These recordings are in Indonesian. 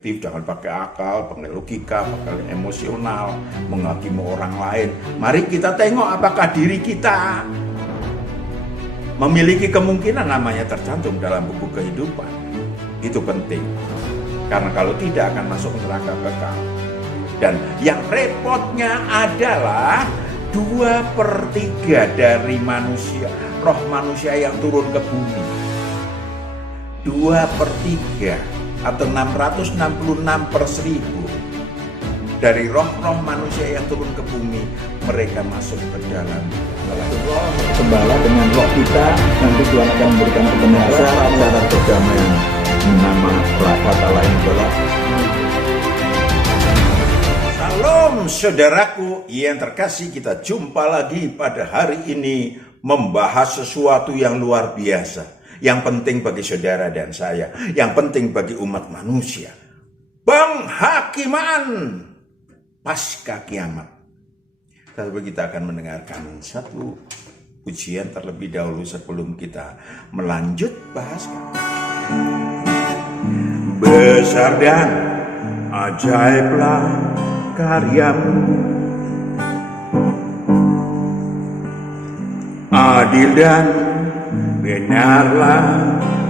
Jangan pakai akal, pakai logika, pakai emosional, menghakimi orang lain. Mari kita tengok apakah diri kita memiliki kemungkinan namanya tercantum dalam buku kehidupan. Itu penting, karena kalau tidak akan masuk neraka kekal. Dan yang repotnya adalah 2/3 dari manusia, roh manusia yang turun ke bumi. 2/3 atau 666/1000 dari roh-roh manusia yang turun ke bumi, mereka masuk ke dalam roh gembala dengan roh kita. Nanti Tuhan akan memberikan kebenaran cara perdamaian. Nama kata lain adalah Salam saudaraku yang terkasih, kita jumpa lagi pada hari ini membahas sesuatu yang luar biasa, yang penting bagi saudara dan saya, yang penting bagi umat manusia. Penghakiman pasca kiamat. Tapi kita akan mendengarkan satu pujian terlebih dahulu sebelum kita melanjut bahas. Besar dan ajaiblah karyamu, adil dan benarlah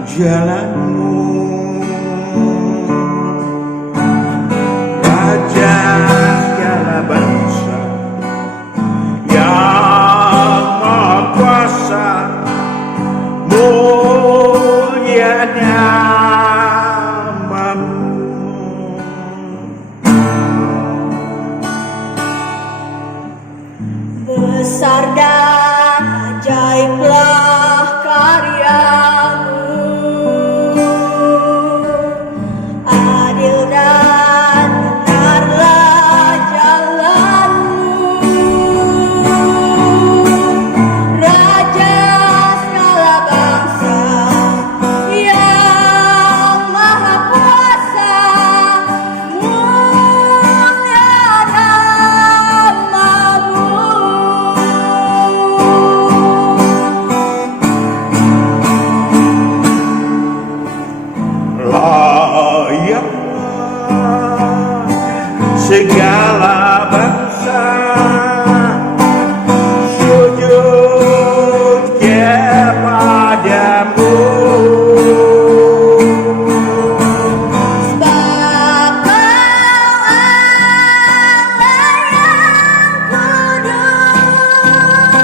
jalanmu, Raja segala bangsa yang Maha Kuasa, mulia namamu. Besar dan ajaiblah karyamu, adil dan benarlah jalanmu, Raja segala bangsa yang Maha Kuasa, mulia namamu. Layaklah segala bangsa sujud kepadamu, Sebab Kau Allah yang kudus,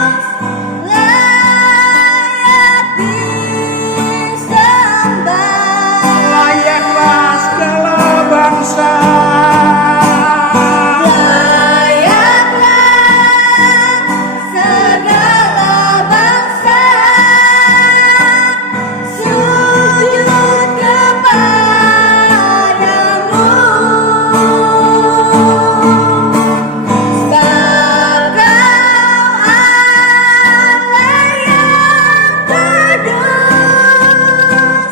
layak disembah. layaklah segala bangsa Layaklah segala bangsa sujud kepadamu, sebab Kau Allah yang kudus,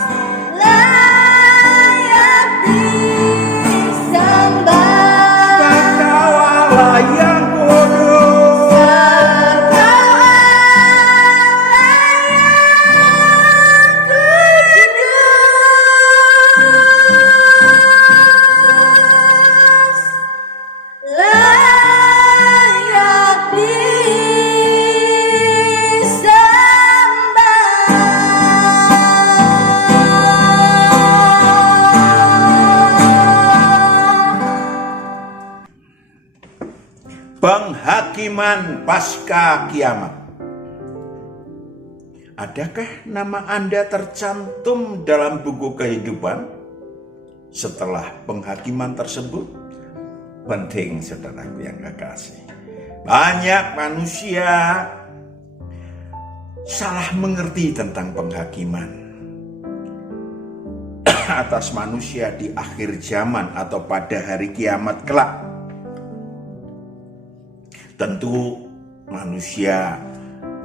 layak disembah. Kau Allah yang kudus, Sebab Kau Allah yang kudus, layak disembah. penghakiman pasca kiamat. Adakah nama Anda tercantum dalam buku kehidupan setelah penghakiman tersebut? Penting, saudaraku yang kekasih. Banyak manusia salah mengerti tentang penghakiman atas manusia di akhir zaman atau pada hari kiamat kelak. Tentu manusia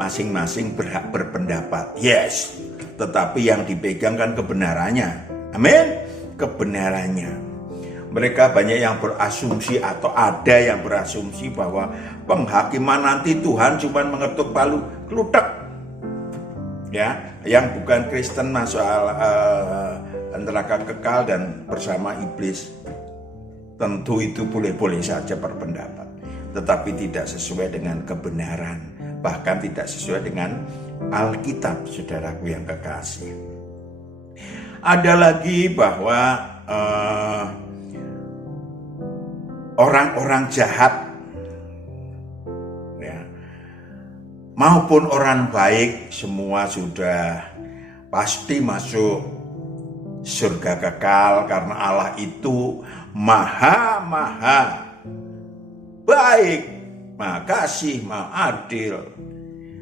masing-masing berhak berpendapat, yes, tetapi yang dipegang kan kebenarannya. Amin, kebenarannya. Mereka banyak yang berasumsi atau ada yang berasumsi bahwa penghakiman nanti Tuhan cuma mengetuk palu klutek. Ya, yang bukan Kristen masuk neraka kekal dan bersama iblis. Tentu itu boleh-boleh saja berpendapat, tetapi tidak sesuai dengan kebenaran, bahkan tidak sesuai dengan Alkitab, saudaraku yang kekasih. Ada lagi bahwa orang-orang jahat ya, maupun orang baik semua sudah pasti masuk surga kekal karena Allah itu maha baik, maha kasih, maha adil.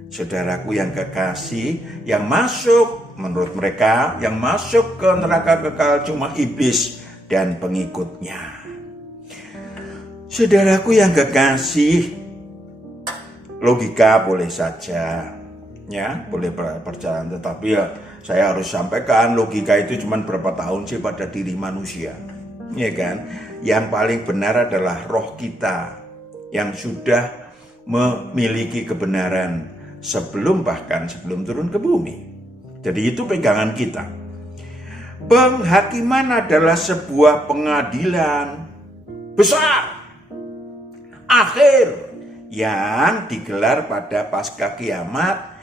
Saudaraku yang kekasih, yang masuk menurut mereka, yang masuk ke neraka kekal cuma iblis dan pengikutnya. Saudaraku yang kekasih, logika boleh saja, ya boleh berjalan, tetapi ya saya harus sampaikan logika itu cuma berapa tahun sih pada diri manusia, ya kan? Yang paling benar adalah roh kita yang sudah memiliki kebenaran bahkan sebelum turun ke bumi. Jadi itu pegangan kita. Penghakiman adalah sebuah pengadilan besar akhir yang digelar pada pasca kiamat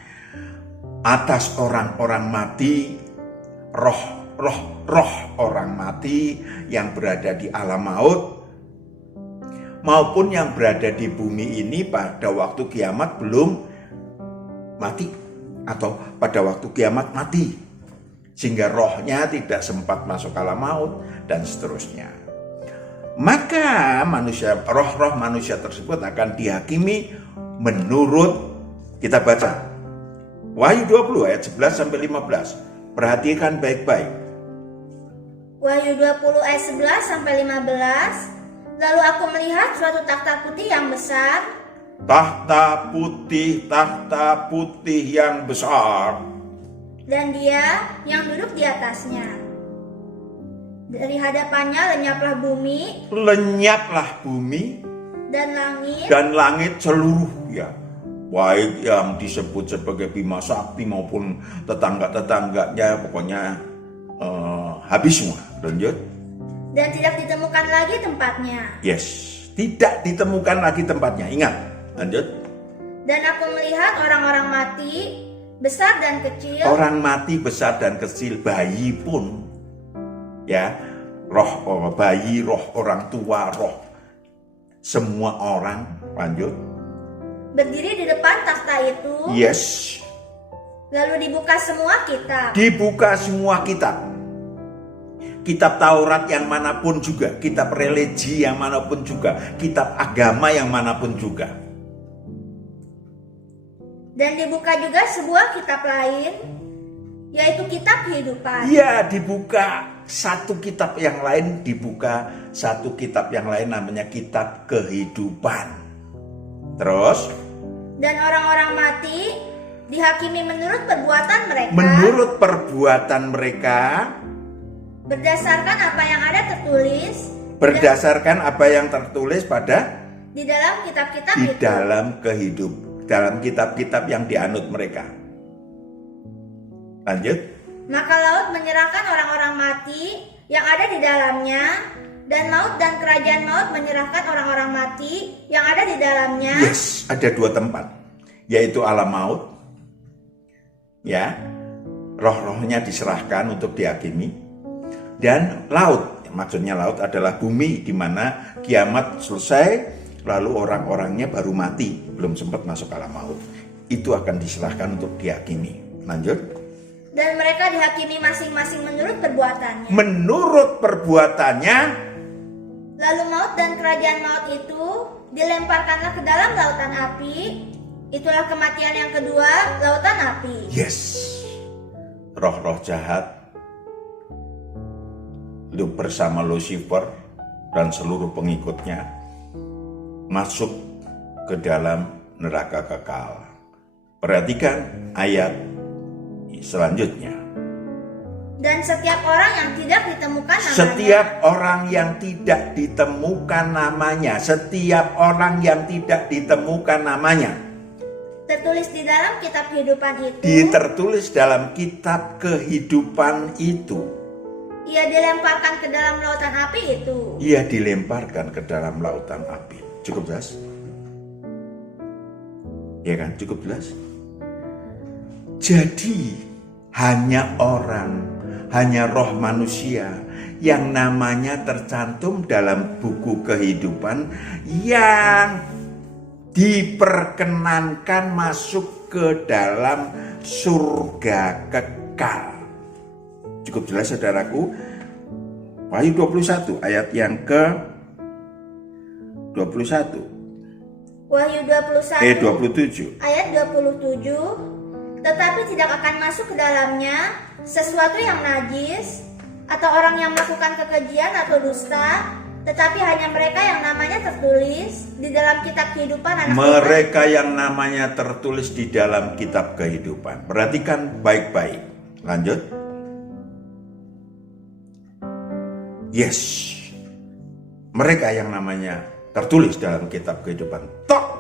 atas orang-orang mati, roh orang mati yang berada di alam maut maupun yang berada di bumi ini pada waktu kiamat belum mati atau pada waktu kiamat mati, sehingga rohnya tidak sempat masuk alam maut dan seterusnya. Maka roh-roh manusia tersebut akan dihakimi menurut, kita baca Wahyu 20 ayat 11 sampai 15. Perhatikan baik-baik. Wahyu 20 ayat 11 sampai 15. Lalu aku melihat suatu takhta putih yang besar. Takhta putih yang besar. Dan dia yang duduk di atasnya. Dari hadapannya lenyaplah bumi dan langit seluruhnya, baik yang disebut sebagai Bima Sakti maupun tetangga-tetangganya, pokoknya habis semua. Lanjut. Dan tidak ditemukan lagi tempatnya. Yes, tidak ditemukan lagi tempatnya. Ingat, lanjut. Dan aku melihat orang-orang mati, besar dan kecil. Orang mati besar dan kecil, bayi pun, ya, roh bayi, roh orang tua, roh semua orang. Lanjut. Berdiri di depan takhta itu. Yes. Lalu dibuka semua kitab. Dibuka semua kitab. Kitab Taurat yang manapun juga, kitab religi yang manapun juga, kitab agama yang manapun juga. Dan dibuka juga sebuah kitab lain, yaitu kitab kehidupan. Iya, dibuka satu kitab yang lain, namanya kitab kehidupan. Terus? Dan orang-orang mati dihakimi menurut perbuatan mereka. Menurut perbuatan mereka. Berdasarkan apa yang ada tertulis. Berdasarkan apa yang tertulis pada? Di dalam kitab-kitab itu. Dalam kitab-kitab yang dianut mereka. Lanjut. Maka laut menyerahkan orang-orang mati yang ada di dalamnya, dan maut dan kerajaan maut menyerahkan orang-orang mati yang ada di dalamnya. Yes, ada dua tempat, yaitu alam maut, ya, roh-rohnya diserahkan untuk dihakimi, dan laut. Maksudnya laut adalah bumi di mana kiamat selesai, lalu orang-orangnya baru mati, belum sempat masuk alam maut. Itu akan diserahkan untuk dihakimi. Lanjut. Dan mereka dihakimi masing-masing menurut perbuatannya. Menurut perbuatannya. Lalu maut dan kerajaan maut itu dilemparkanlah ke dalam lautan api. Itulah kematian yang kedua, lautan api. Yes. Roh-roh jahat bersama Lucifer dan seluruh pengikutnya masuk ke dalam neraka kekal. Perhatikan ayat selanjutnya. Dan setiap orang yang tidak ditemukan namanya. Setiap orang yang tidak ditemukan namanya. Setiap orang yang tidak ditemukan namanya. Tertulis di dalam kitab kehidupan itu. Tertulis dalam kitab kehidupan itu. Ia dilemparkan ke dalam lautan api itu. Ia dilemparkan ke dalam lautan api. Cukup jelas? Ya kan, cukup jelas? Jadi hanya roh manusia yang namanya tercantum dalam buku kehidupan yang diperkenankan masuk ke dalam surga kekal. Cukup jelas saudaraku? Wahyu 21 ayat yang ke 21. Wahyu 27. ayat 27. Tetapi tidak akan masuk ke dalamnya sesuatu yang najis atau orang yang melakukan kekejian atau dusta, tetapi hanya mereka yang namanya tertulis di dalam kitab kehidupan anak Mereka yang namanya tertulis di dalam kitab kehidupan. Perhatikan baik-baik. Lanjut. Yes. Mereka yang namanya tertulis dalam kitab kehidupan. Tok.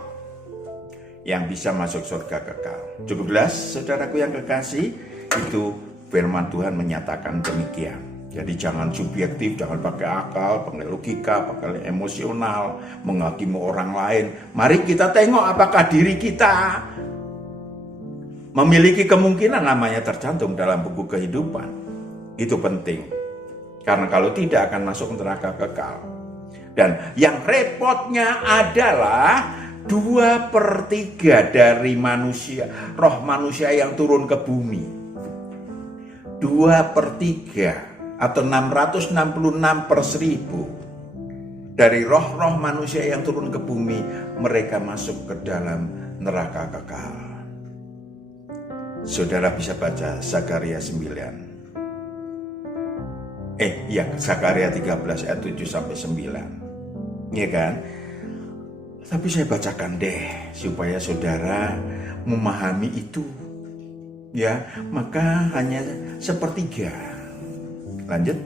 Yang bisa masuk surga kekal. Cukup jelas, saudaraku yang kekasih? Itu firman Tuhan menyatakan demikian. Jadi jangan subjektif, jangan pakai akal, pakai logika, pakai emosional, menghakimi orang lain. Mari kita tengok apakah diri kita memiliki kemungkinan namanya tercantum dalam buku kehidupan. Itu penting. Karena kalau tidak akan masuk neraka kekal. Dan yang repotnya adalah 2/3 dari manusia, roh manusia yang turun ke bumi. 2/3 atau 666/1000 dari roh-roh manusia yang turun ke bumi, mereka masuk ke dalam neraka kekal. Saudara bisa baca Zakaria 9. Zakaria 13 ayat 7 sampai 9. Iya kan? Tapi saya bacakan deh supaya saudara memahami itu. Ya, maka hanya 1/3. Lanjut.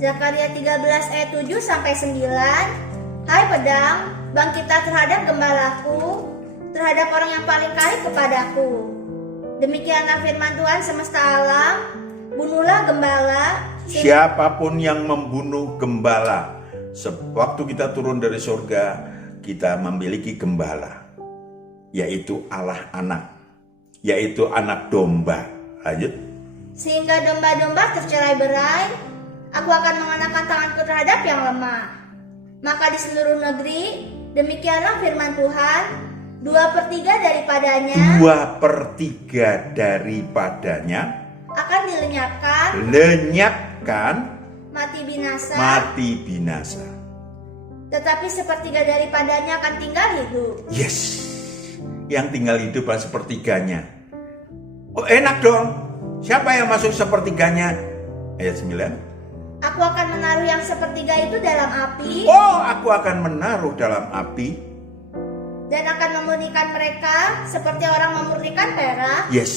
Zakaria 13 ayat 7 sampai 9. Hai pedang, bangkitlah terhadap gembalaku, terhadap orang yang paling karib kepadaku. Demikianlah firman Tuhan semesta alam, bunuhlah gembala. Siapapun yang membunuh gembala, sewaktu kita turun dari surga, kita memiliki gembala, yaitu Allah anak, yaitu anak domba. Lanjut. Sehingga domba-domba tercerai-berai, aku akan mengenakan tanganku terhadap yang lemah. Maka di seluruh negeri, demikianlah firman Tuhan, 2/3 daripadanya 2/3 daripadanya akan dilenyapkan, mati binasa. Tetapi 1/3 daripadanya akan tinggal hidup. Yes, yang tinggal hidup adalah 1/3-nya. Oh enak dong. Siapa yang masuk 1/3-nya? Ayat 9. Aku akan menaruh yang 1/3 itu dalam api. Oh, aku akan menaruh dalam api. Dan akan memurnikan mereka seperti orang memurnikan perak. Yes,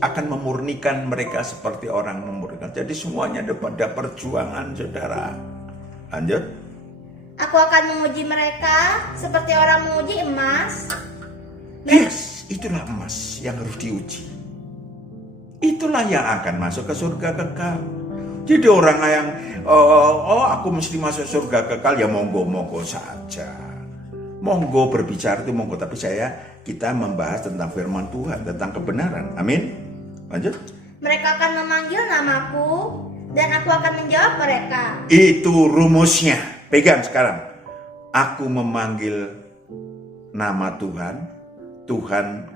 akan memurnikan mereka seperti orang memurnikan. Jadi semuanya pada perjuangan, saudara. Lanjut. Aku akan menguji mereka seperti orang menguji emas. Yes, itulah emas yang harus diuji. Itulah yang akan masuk ke surga kekal. Jadi orang yang aku mesti masuk surga kekal, ya monggo saja. Monggo berbicara itu monggo, tapi kita membahas tentang firman Tuhan, tentang kebenaran. Amin. Lanjut. Mereka akan memanggil namaku dan aku akan menjawab mereka. Itu rumusnya. Pegang sekarang. Aku memanggil nama Tuhan. Tuhan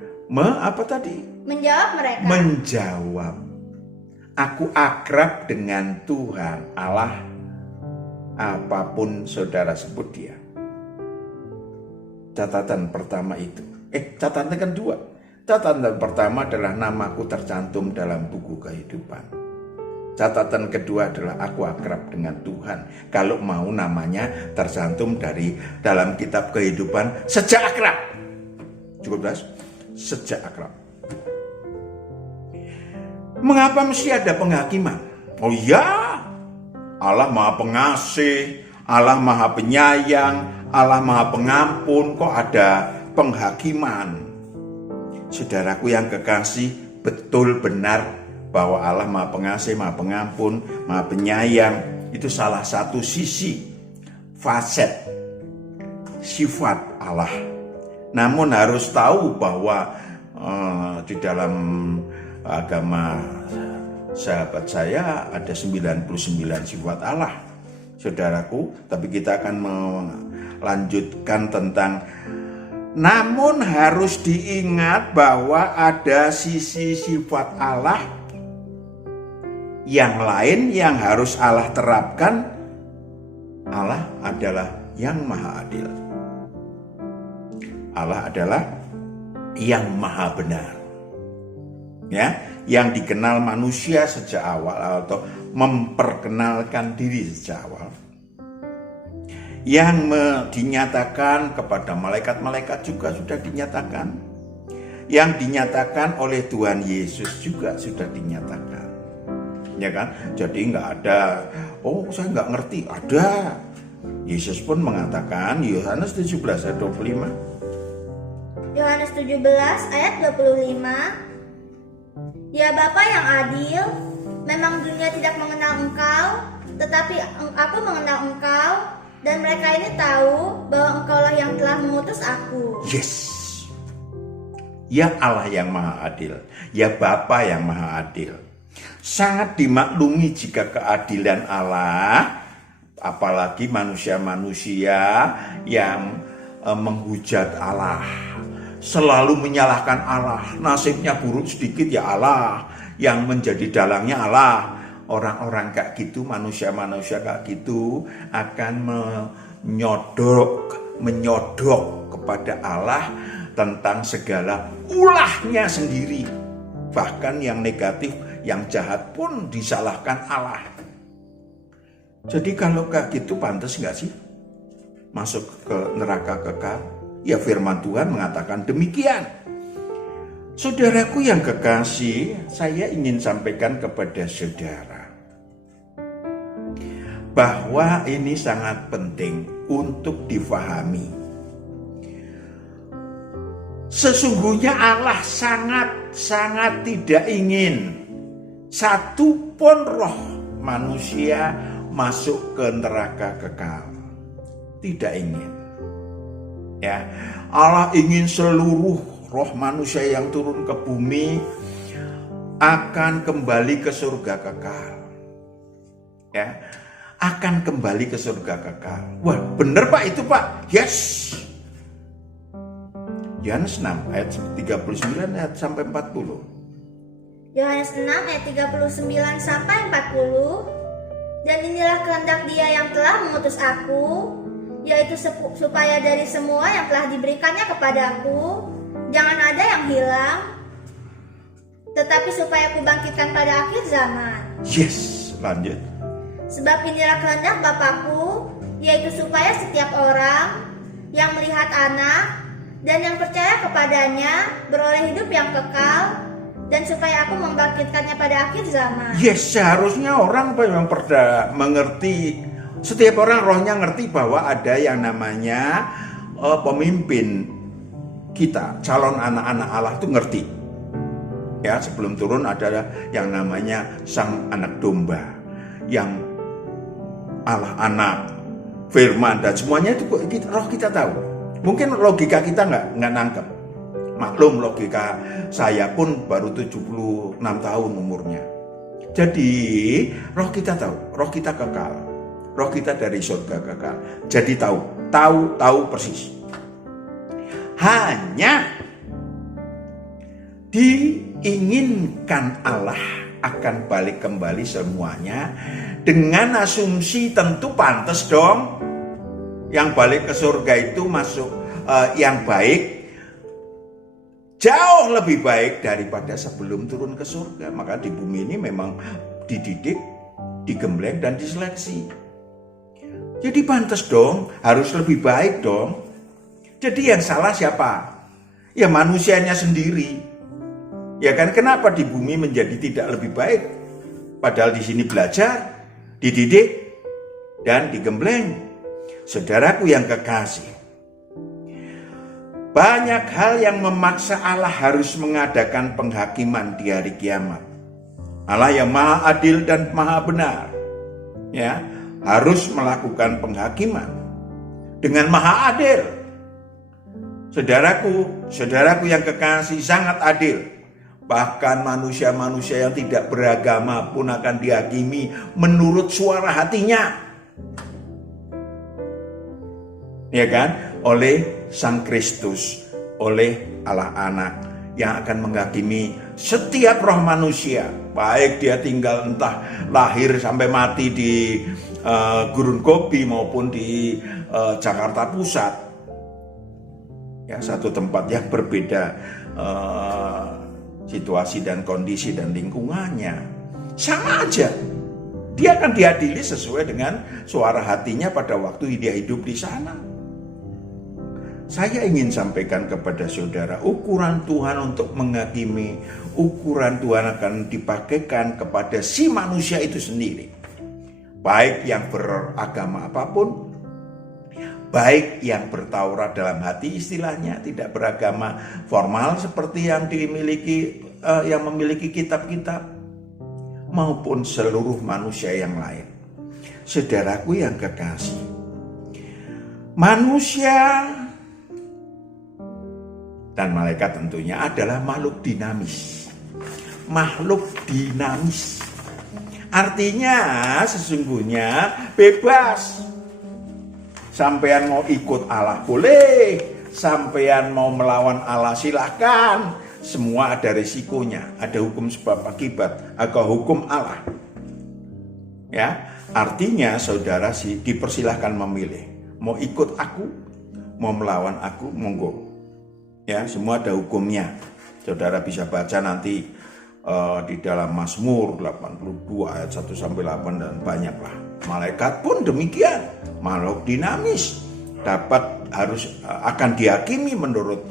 menjawab mereka. Menjawab. Aku akrab dengan Tuhan Allah, apapun saudara sebut dia. Catatan pertama itu. Catatan kedua. Catatan pertama adalah namaku tercantum dalam buku kehidupan. Catatan kedua adalah aku akrab dengan Tuhan. Kalau mau namanya tercantum dalam kitab kehidupan sejak akrab. Cukup jelas? Sejak akrab. Mengapa mesti ada penghakiman? Oh ya, Allah Maha Pengasih, Allah Maha Penyayang, Allah Maha Pengampun, kok ada penghakiman? Saudaraku yang kekasih, betul benar bahwa Allah Maha Pengasih, Maha Pengampun, Maha Penyayang. Itu salah satu sisi, facet, sifat Allah. Namun harus tahu bahwa di dalam agama sahabat saya ada 99 sifat Allah, saudaraku. Tapi kita akan melanjutkan tentang, namun harus diingat bahwa ada sisi sifat Allah yang lain yang harus Allah terapkan. Allah adalah yang maha adil. Allah adalah yang maha benar. Ya, yang dikenal manusia sejak awal atau memperkenalkan diri sejak awal. Yang dinyatakan kepada malaikat-malaikat juga sudah dinyatakan. Yang dinyatakan oleh Tuhan Yesus juga sudah dinyatakan. Ya kan? Jadi nggak ada, oh saya nggak ngerti, ada. Yesus pun mengatakan, Yohanes 17 ayat 25. Yohanes 17 ayat 25. Ya Bapa yang adil, memang dunia tidak mengenal Engkau, tetapi aku mengenal Engkau, dan mereka ini tahu bahwa Engkaulah yang telah mengutus aku. Yes. Ya Allah yang maha adil, ya Bapa yang maha adil. Sangat dimaklumi jika keadilan Allah, apalagi manusia-manusia yang menghujat Allah, selalu menyalahkan Allah. Nasibnya buruk sedikit ya Allah, yang menjadi dalangnya Allah. Orang-orang kayak gitu, manusia-manusia kayak gitu akan menyodok kepada Allah tentang segala ulahnya sendiri. Bahkan yang negatif, yang jahat pun disalahkan Allah. Jadi kalau kayak gitu pantas gak sih masuk ke neraka kekal? Ya firman Tuhan mengatakan demikian. Saudaraku yang kekasih, saya ingin sampaikan kepada saudara bahwa ini sangat penting untuk difahami. Sesungguhnya Allah sangat tidak ingin satu pun roh manusia masuk ke neraka kekal. Tidak ingin. Ya, Allah ingin seluruh roh manusia yang turun ke bumi akan kembali ke surga kekal. Ya, akan kembali ke surga kekal. Wah, bener Pak itu Pak. Yes. Yohanes 6 ayat 39 ayat sampai 40. Yohanes 6 ayat 39 sampai 40. Dan inilah kehendak Dia yang telah mengutus aku, yaitu supaya dari semua yang telah diberikannya kepadaku, jangan ada yang hilang, tetapi supaya aku bangkitkan pada akhir zaman. Yes, lanjut. Sebab inilah kehendak Bapakku, yaitu supaya setiap orang yang melihat Anak dan yang percaya kepadanya beroleh hidup yang kekal, dan supaya aku membangkitkannya pada akhir zaman. Yes, seharusnya orang yang pernah mengerti, setiap orang rohnya ngerti bahwa ada yang namanya pemimpin kita, calon anak-anak Allah itu ngerti. Ya, sebelum turun ada yang namanya sang anak domba, yang Allah anak, firman dan semuanya itu roh kita tahu. Mungkin logika kita nggak nangkep. Maklum logika saya pun baru 76 tahun umurnya. Jadi roh kita tahu, roh kita kekal. Roh kita dari surga kekal. Jadi tahu persis. Hanya diinginkan Allah akan balik kembali semuanya dengan asumsi tentu pantas dong. Yang balik ke surga itu masuk yang baik, jauh lebih baik daripada sebelum turun ke surga. Maka di bumi ini memang dididik, digembleng dan diseleksi. Jadi pantas dong, harus lebih baik dong. Jadi yang salah siapa? Ya manusianya sendiri. Ya kan, kenapa di bumi menjadi tidak lebih baik? Padahal di sini belajar, dididik, dan digembleng. Saudaraku yang kekasih, banyak hal yang memaksa Allah harus mengadakan penghakiman di hari kiamat. Allah yang maha adil dan maha benar, ya, harus melakukan penghakiman dengan maha adil. Saudaraku yang kekasih, sangat adil. Bahkan manusia-manusia yang tidak beragama pun akan dihakimi menurut suara hatinya. Ya kan? Oleh Sang Kristus, oleh Allah Anak yang akan menghakimi setiap roh manusia. Baik dia tinggal entah lahir sampai mati di Gurun Gobi maupun di Jakarta Pusat. Ya, satu tempat yang berbeda situasi dan kondisi dan lingkungannya. Sama aja. Dia akan diadili sesuai dengan suara hatinya pada waktu dia hidup di sana. Saya ingin sampaikan kepada saudara, ukuran Tuhan untuk menghakimi, ukuran Tuhan akan dipakaikan kepada si manusia itu sendiri. Baik yang beragama apapun, baik yang bertaurat dalam hati istilahnya, tidak beragama formal seperti yang dimiliki yang memiliki kitab-kitab, maupun seluruh manusia yang lain. Saudaraku yang kekasih, manusia dan malaikat tentunya adalah makhluk dinamis. Makhluk dinamis. Artinya sesungguhnya bebas. Sampean mau ikut Allah boleh, sampean mau melawan Allah silahkan. Semua ada risikonya, ada hukum sebab akibat, atau hukum Allah. Ya, artinya saudara dipersilahkan memilih. Mau ikut aku, mau melawan aku, monggo. Ya, semua ada hukumnya. Saudara bisa baca nanti di dalam Mazmur 82 ayat 1 sampai 8 dan banyaklah. Malaikat pun demikian, makhluk dinamis, akan dihakimi menurut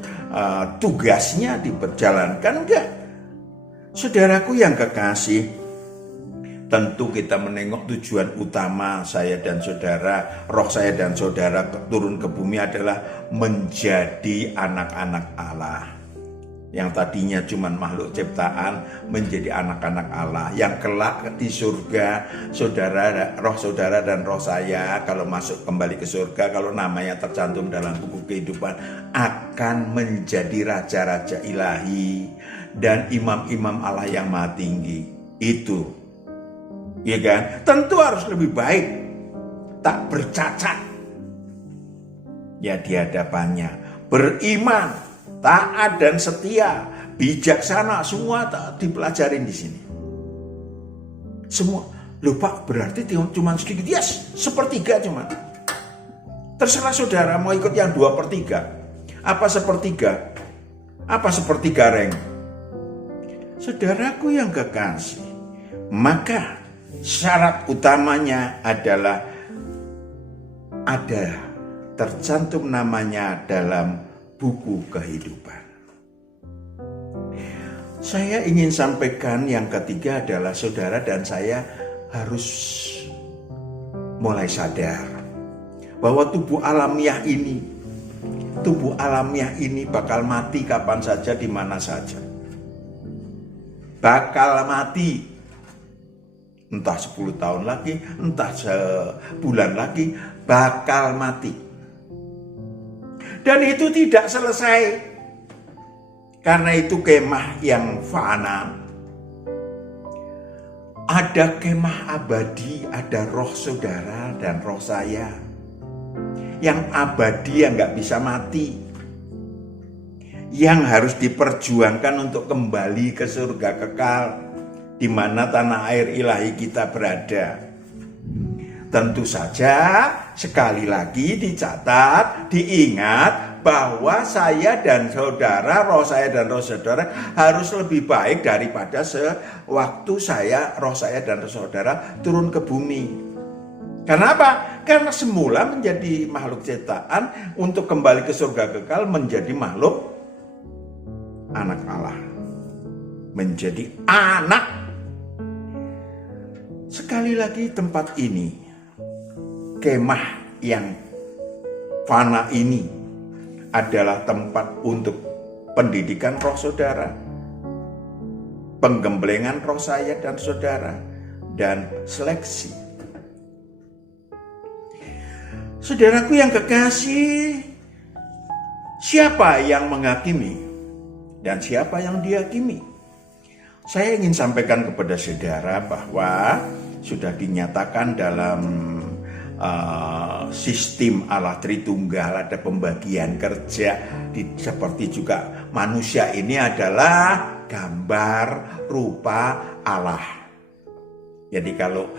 tugasnya diperjalankan enggak. Saudaraku yang kekasih, tentu kita menengok tujuan utama saya dan saudara, roh saya dan saudara turun ke bumi adalah menjadi anak-anak Allah. Yang tadinya cuma makhluk ciptaan menjadi anak-anak Allah. Yang kelak di surga, roh saudara dan roh saya kalau masuk kembali ke surga, kalau namanya tercantum dalam buku kehidupan, akan menjadi raja-raja ilahi dan imam-imam Allah yang maha tinggi. Itu, ya kan? Tentu harus lebih baik, tak bercacat, ya di hadapannya, beriman, taat dan setia, bijaksana, semua dipelajarin di sini. Semua. Loh Pak, berarti cuma sedikit? Yes, sepertiga cuma. Terserah saudara mau ikut yang 2/3. Apa sepertiga? Apa sepertiga reng? Saudaraku yang kekasih, maka syarat utamanya adalah ada tercantum namanya dalam buku kehidupan. Saya ingin sampaikan yang ketiga adalah saudara dan saya harus mulai sadar bahwa tubuh alamiah ini bakal mati kapan saja, di mana saja. Bakal mati. Entah 10 tahun lagi, entah sebulan lagi, bakal mati. Dan itu tidak selesai. Karena itu kemah yang fana. Ada kemah abadi, ada roh saudara dan roh saya. Yang abadi, yang gak bisa mati. Yang harus diperjuangkan untuk kembali ke surga kekal, di mana tanah air ilahi kita berada. Tentu saja sekali lagi dicatat, diingat bahwa saya dan saudara, roh saya dan roh saudara harus lebih baik daripada sewaktu roh saya dan roh saudara turun ke bumi. Kenapa? Karena semula menjadi makhluk ciptaan, untuk kembali ke surga kekal menjadi makhluk anak Allah. Menjadi anak. Sekali lagi tempat ini, kemah yang fana ini adalah tempat untuk pendidikan roh saudara. penggemblengan roh saya dan saudara, dan seleksi. Saudaraku yang kekasih, siapa yang menghakimi dan siapa yang dihakimi? Saya ingin sampaikan kepada saudara bahwa sudah dinyatakan dalam sistem Allah Tritunggal, ada pembagian kerja, seperti juga manusia ini adalah gambar rupa Allah. Jadi kalau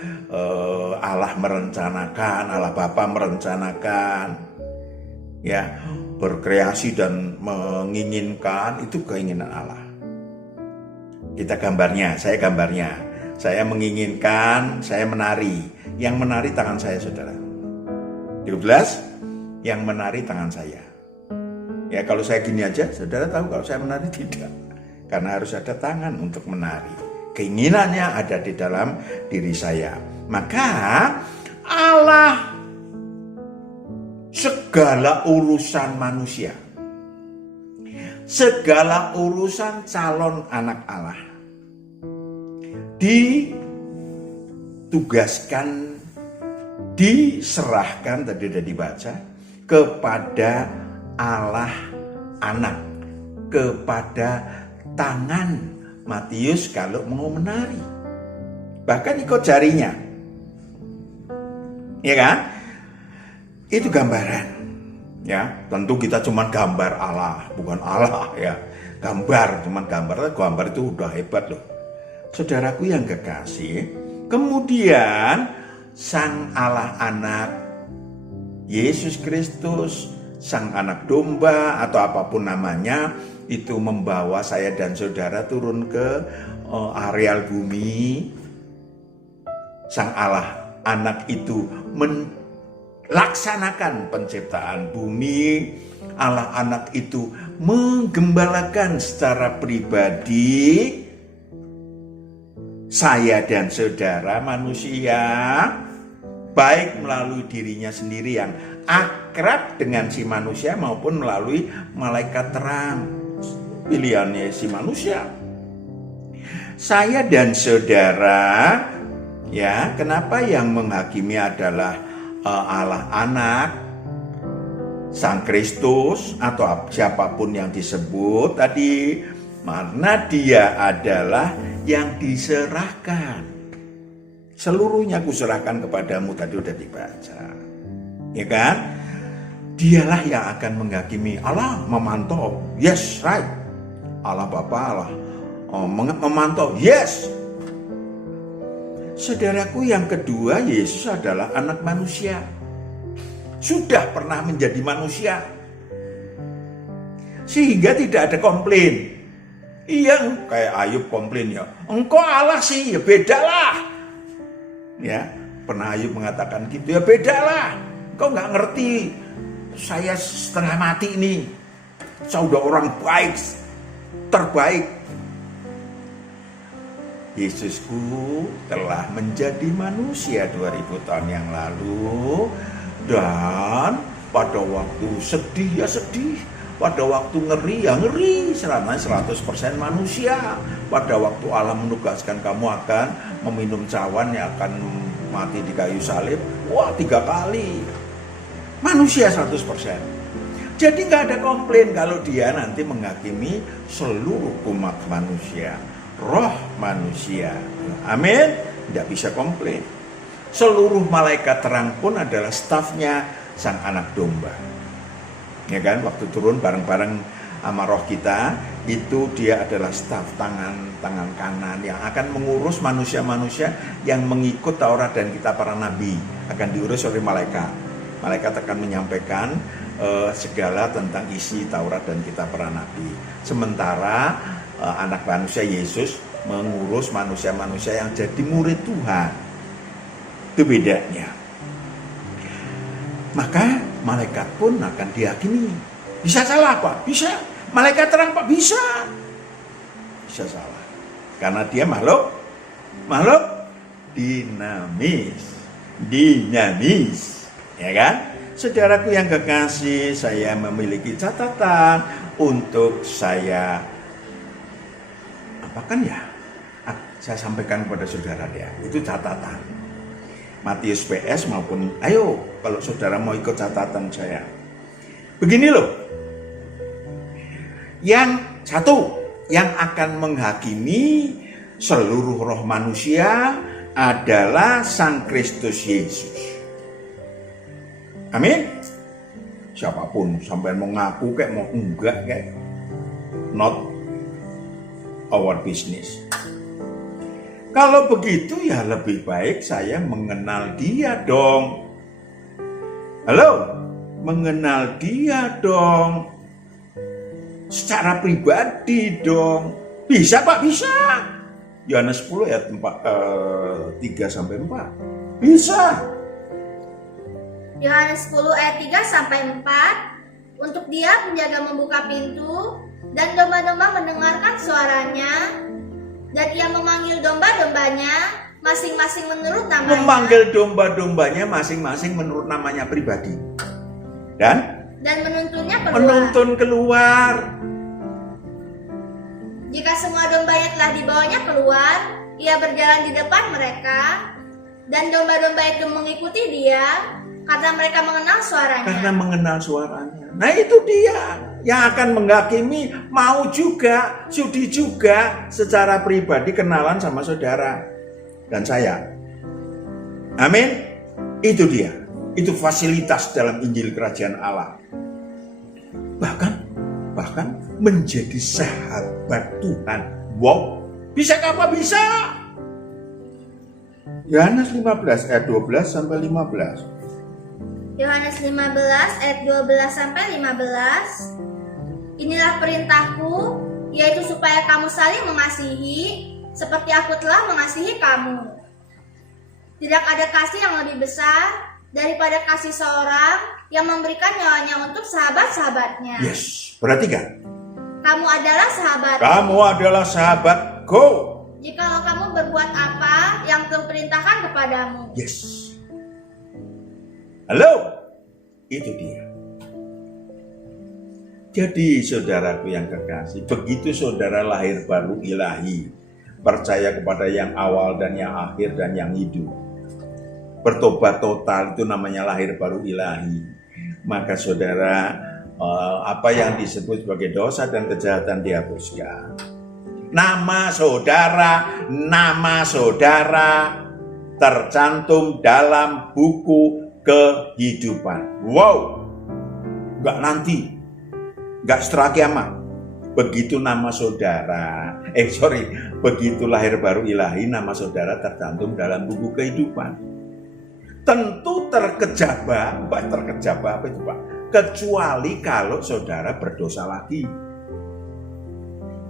Allah merencanakan, Allah Bapa merencanakan, ya, berkreasi dan menginginkan, itu keinginan Allah. Kita gambarnya, saya menginginkan, saya menari. Yang menari tangan saya, saudara. 12, yang menari tangan saya. Ya, kalau saya gini aja, saudara tahu kalau saya menari tidak. Karena harus ada tangan untuk menari. Keinginannya ada di dalam diri saya. Maka Allah segala urusan manusia, segala urusan calon anak Allah ditugaskan, diserahkan, tadi sudah dibaca, kepada Allah anak, kepada tangan Matius kalau mau menari. Bahkan ikut jarinya. Ya kan? Itu gambaran. Ya, tentu kita cuma gambar Allah, bukan Allah ya. Gambar, cuma gambar itu udah hebat loh. Saudaraku yang kekasih, kemudian Sang Allah anak, Yesus Kristus, Sang anak domba atau apapun namanya, itu membawa saya dan saudara turun ke areal bumi. Sang Allah anak itu melaksanakan penciptaan bumi. Allah anak itu menggembalakan secara pribadi saya dan saudara manusia, baik melalui dirinya sendiri yang akrab dengan si manusia maupun melalui malaikat terang, pilihannya si manusia. Saya dan saudara, ya, kenapa yang menghakimi adalah Allah anak, Sang Kristus atau siapapun yang disebut tadi, karena dia adalah yang diserahkan. Seluruhnya kuserahkan kepadamu, tadi udah dibaca. Ya kan? Dialah yang akan menghakimi. Allah memantau. Yes, right. Allah Bapa, Allah memantau. Yes. Saudaraku yang kedua, Yesus adalah anak manusia. Sudah pernah menjadi manusia. Sehingga tidak ada komplain. Iya, kayak Ayub komplain ya. Engkau Allah sih, ya bedalah. Ya, pernah Ayub mengatakan gitu, ya bedalah. Engkau nggak ngerti. Saya setengah mati ini. Saya udah orang baik, terbaik. Yesusku telah menjadi manusia 2000 tahun yang lalu. Dan pada waktu sedih ya sedih, pada waktu ngeri ya ngeri, 100% manusia. Pada waktu Allah menugaskan kamu akan meminum cawan yang akan mati di kayu salib, wah 3 kali. Manusia 100%. Jadi gak ada komplain kalau dia nanti menghakimi seluruh umat manusia, roh manusia. Amin. Tidak bisa komplain. Seluruh malaikat terang pun adalah stafnya Sang anak domba. Ya kan, waktu turun bareng-bareng sama roh kita, itu dia adalah staf tangan kanan yang akan mengurus manusia-manusia yang mengikut Taurat dan kitab para nabi, akan diurus oleh malaikat. Malaikat akan menyampaikan segala tentang isi Taurat dan kitab para nabi. Sementara anak manusia Yesus mengurus manusia-manusia yang jadi murid Tuhan. Itu bedanya. Maka malaikat pun akan dihakimi. Bisa salah Pak? Bisa. Malaikat terang Pak? Bisa. Bisa salah. Karena dia makhluk dinamis. Ya kan? Saudaraku yang kekasih, saya memiliki catatan untuk saya apakan ya? saya sampaikan kepada saudara ya. Itu catatan. Matius PS maupun, ayo kalau saudara mau ikut catatan saya. Begini loh. Yang satu, yang akan menghakimi seluruh roh manusia adalah Sang Kristus Yesus. Amin. Siapapun, sampai mau ngaku kayak mau enggak kayak, not our business. Kalau begitu ya lebih baik saya mengenal dia dong. Halo, mengenal dia dong. Secara pribadi dong. Bisa Pak, bisa. Yohanes 10 ayat 3 sampai 4. Bisa. Yohanes 10 ayat 3 sampai 4. Untuk dia penjaga membuka pintu dan domba-domba mendengarkan suaranya, dan ia memanggil domba-dombanya masing-masing menurut namanya. Memanggil domba-dombanya masing-masing menurut namanya pribadi. Dan menuntunnya keluar. menuntun keluar. Jika semua dombanya telah dibawanya keluar, ia berjalan di depan mereka, dan domba-domba itu mengikuti dia karena mereka mengenal suaranya. Karena mengenal suaranya. Nah itu dia yang akan menghakimi, mau juga, sudi juga secara pribadi kenalan sama saudara dan saya. Amin. Itu dia. Itu fasilitas dalam Injil Kerajaan Allah. Bahkan menjadi sahabat Tuhan. Wow, bisa apa bisa? Yohanes 15 ayat 12 sampai 15. Yohanes 15 ayat 12 sampai 15. Inilah perintahku, yaitu supaya kamu saling mengasihi seperti aku telah mengasihi kamu. Tidak ada kasih yang lebih besar daripada kasih seorang yang memberikan nyawanya untuk sahabat-sahabatnya. Yes, perhatikan. Kamu adalah sahabat. Kamu adalah sahabat. Go. Jikalau kamu berbuat apa yang kuperintahkan kepadamu. Yes. Halo. Itu dia. Jadi saudaraku yang kekasih, begitu saudara lahir baru ilahi, percaya kepada yang awal dan yang akhir dan yang hidup, bertobat total, itu namanya lahir baru ilahi. Maka saudara, apa yang disebut sebagai dosa dan kejahatan dihapuskan. Nama saudara tercantum dalam buku kehidupan. Wow, nggak nanti, nggak setelah kiamat. Begitu nama saudara, begitu lahir baru ilahi, nama saudara tercantum dalam buku kehidupan. Tentu terkejabah apa itu Pak? Kecuali kalau saudara berdosa lagi.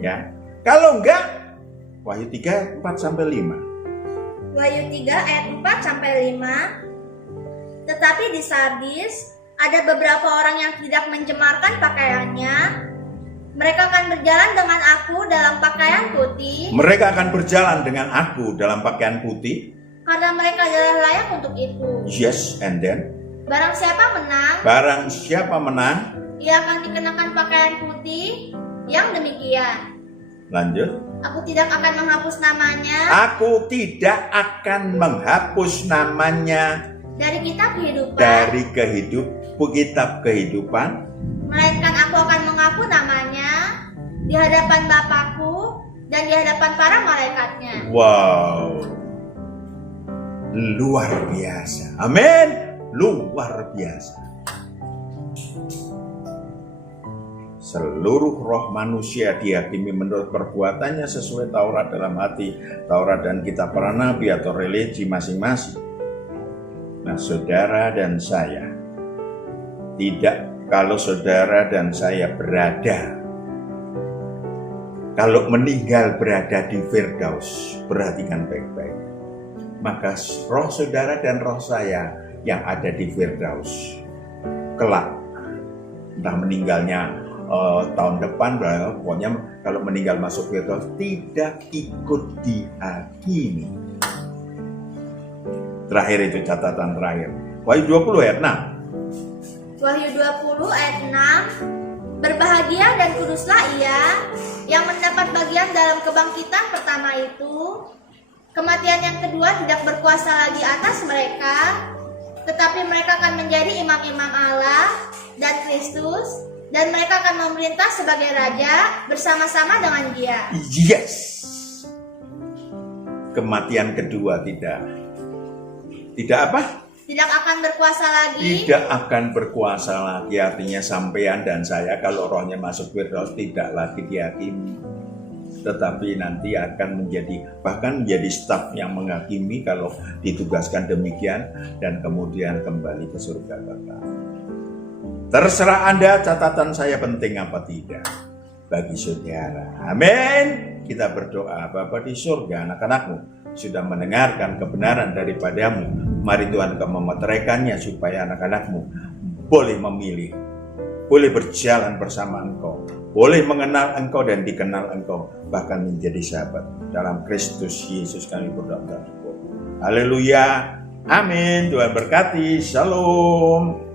Ya, kalau enggak, Wahyu 3 4 sampai 5. Wahyu 3 ayat 4 sampai 5. Tetapi di Sardis ada beberapa orang yang tidak mencemarkan pakaiannya. Mereka akan berjalan dengan aku dalam pakaian putih. Mereka akan berjalan dengan aku dalam pakaian putih. Karena mereka adalah layak untuk itu. Yes, and then? Barang siapa menang, ia akan dikenakan pakaian putih yang demikian. Lanjut. Aku tidak akan menghapus namanya. Aku tidak akan menghapus namanya dari kitab kehidupan. Kitab kehidupan. Melainkan aku akan mengaku namanya di hadapan Bapakku dan di hadapan para malaikatnya. Wow. Luar biasa. Amin. Luar biasa. Seluruh roh manusia dihakimi menurut perbuatannya sesuai Taurat dalam hati, Taurat dan kitab para nabi atau religi masing-masing. Nah, saudara dan saya, kalau saudara dan saya kalau meninggal berada di Firdaus, perhatikan baik-baik. Maka roh saudara dan roh saya yang ada di Firdaus kelak, entah meninggalnya tahun depan, pokoknya kalau meninggal masuk Firdaus tidak ikut dihakimi. Terakhir itu catatan terakhir, Wahyu 20 ayat 6. Wahyu 20 ayat 6. Berbahagia dan kuduslah ia yang mendapat bagian dalam kebangkitan pertama itu. Kematian yang kedua tidak berkuasa lagi atas mereka, tetapi mereka akan menjadi imam-imam Allah dan Kristus, dan mereka akan memerintah sebagai raja bersama-sama dengan Dia. Yes. Kematian kedua tidak apa? Tidak akan berkuasa lagi. Tidak akan berkuasa lagi, artinya sampean dan saya kalau rohnya masuk Firdaus tidak lagi dihakimi, tetapi nanti akan bahkan menjadi staf yang menghakimi kalau ditugaskan demikian, dan kemudian kembali ke surga kekal. Terserah Anda, catatan saya penting apa tidak bagi saudara. Amin. Kita berdoa. Bapa di surga, anak-anakmu sudah mendengarkan kebenaran daripadamu. Mari Tuhan Engkau memeteraikannya supaya anak-anakmu boleh memilih, boleh berjalan bersama Engkau, boleh mengenal Engkau dan dikenal Engkau, bahkan menjadi sahabat. Dalam Kristus Yesus kami berdoa. Haleluya. Amin. Tuhan berkati. Shalom.